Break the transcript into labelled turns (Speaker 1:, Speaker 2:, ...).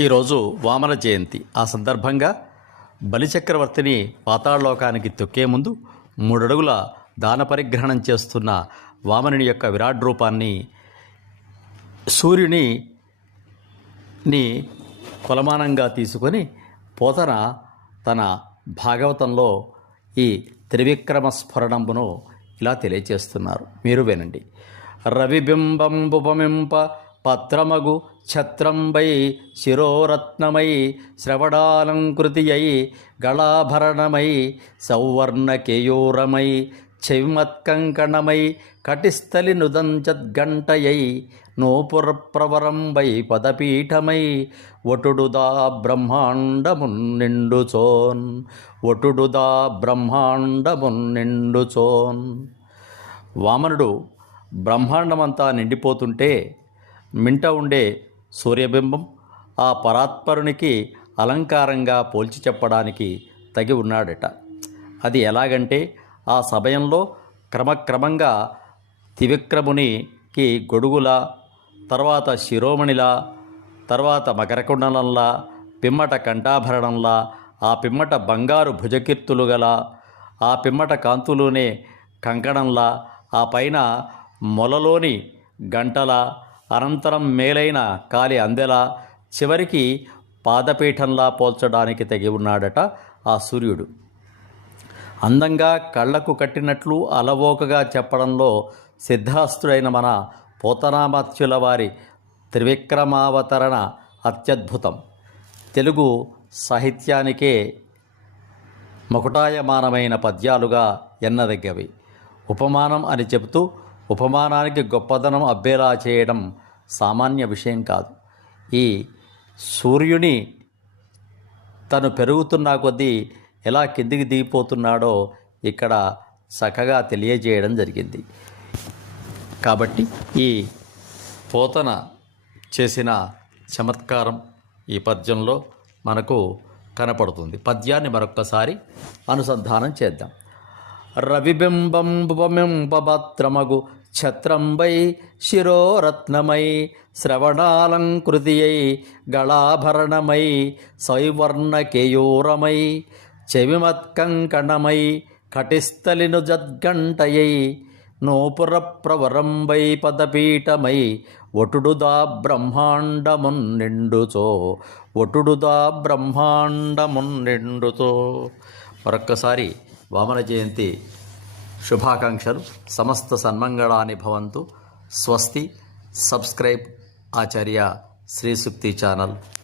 Speaker 1: ఈరోజు వామన జయంతి. ఆ సందర్భంగా బలిచక్రవర్తిని పాతాళలోకానికి తొక్కే ముందు మూడడుగుల దాన పరిగ్రహణం చేస్తున్న వామనుని యొక్క విరాట్ రూపాన్ని సూర్యుని ని కొలమానంగా తీసుకొని పోతన తన భాగవతంలో ఈ త్రివిక్రమ స్ఫురణంబును ఇలా తెలియచేస్తున్నారు. మీరు వినండి. రవిబింబంబుపమింప పత్రమగు ఛత్రంబై శిరోరత్నమై శ్రవణాలంకృతియై గళాభరణమై సౌవర్ణకేయూరమై చెవిమత్కంకణమై కటిస్థలి నుదంచద్గంటయై నోపురప్రవరంబై పదపీఠమై ఒటుడుదా బ్రహ్మాండమున్నిండుచోన్ ఒటుడుదా బ్రహ్మాండమున్నిండుచోన్ వామనుడు బ్రహ్మాండమంతా నిండిపోతుంటే మింట ఉండే సూర్యబింబం ఆ పరాత్పరునికి అలంకారంగా పోల్చి చెప్పడానికి తగి ఉన్నాడట. అది ఎలాగంటే ఆ సమయంలో క్రమక్రమంగా త్రివిక్రమునికి గొడుగులా తర్వాత శిరోమణిలా తర్వాత మకరకుండలంలా పిమ్మట కంఠాభరణంలా ఆ పిమ్మట బంగారు భుజకీర్తులు గల ఆ పిమ్మట కాంతులోనే కంకణంలా ఆ పైన మొలలోని గంటల అనంతరం మేలైన కాలి అందెలా చివరికి పాదపీఠంలా పోల్చడానికి తెగి ఉన్నాడట ఆ సూర్యుడు. అందంగా కళ్ళకు కట్టినట్లు అలవోకగా చెప్పడంలో సిద్ధాస్తుడైన మన పోతనామత్యుల వారి త్రివిక్రమావతరణ అత్యద్భుతం. తెలుగు సాహిత్యానికే మకుటాయమానమైన పద్యాలుగా ఎన్నదగ్గవి. ఉపమానం అని చెబుతూ ఉపమానానికి గొప్పదనం అబ్బేలా చేయడం సామాన్య విషయం కాదు. ఈ సూర్యుని తను పెరుగుతున్న కొద్దీ ఎలా కిందికి దిగిపోతున్నాడో ఇక్కడ చక్కగా తెలియజేయడం జరిగింది. కాబట్టి ఈ పోతన చేసిన చమత్కారం ఈ పద్యంలో మనకు కనపడుతుంది. పద్యాన్ని మరొక్కసారి అనుసంధానం చేద్దాం. రవిబింబంబుపమింపభద్రమగు ఛత్రంబై శిరోరత్నమై శ్రవణాలంకృతియై గళాభరణమై సైవర్ణకేయూరమై చెవిమత్కంకణమై కటిస్థలిను జద్గంటయై నోపుర ప్రవరంబై పదపీఠమై ఒటుడుదా బ్రహ్మాండమున్ నిండుచో ఒటుడుదా బ్రహ్మాండమున్ నిండుతో మరొక్కసారి వామన జయంతి శుభాకాంక్షలు. సమస్త సన్మంగళాని భవంతు. స్వస్తి. సబ్స్క్రైబ్. ఆచార్య శ్రీ సుక్తి ఛానల్.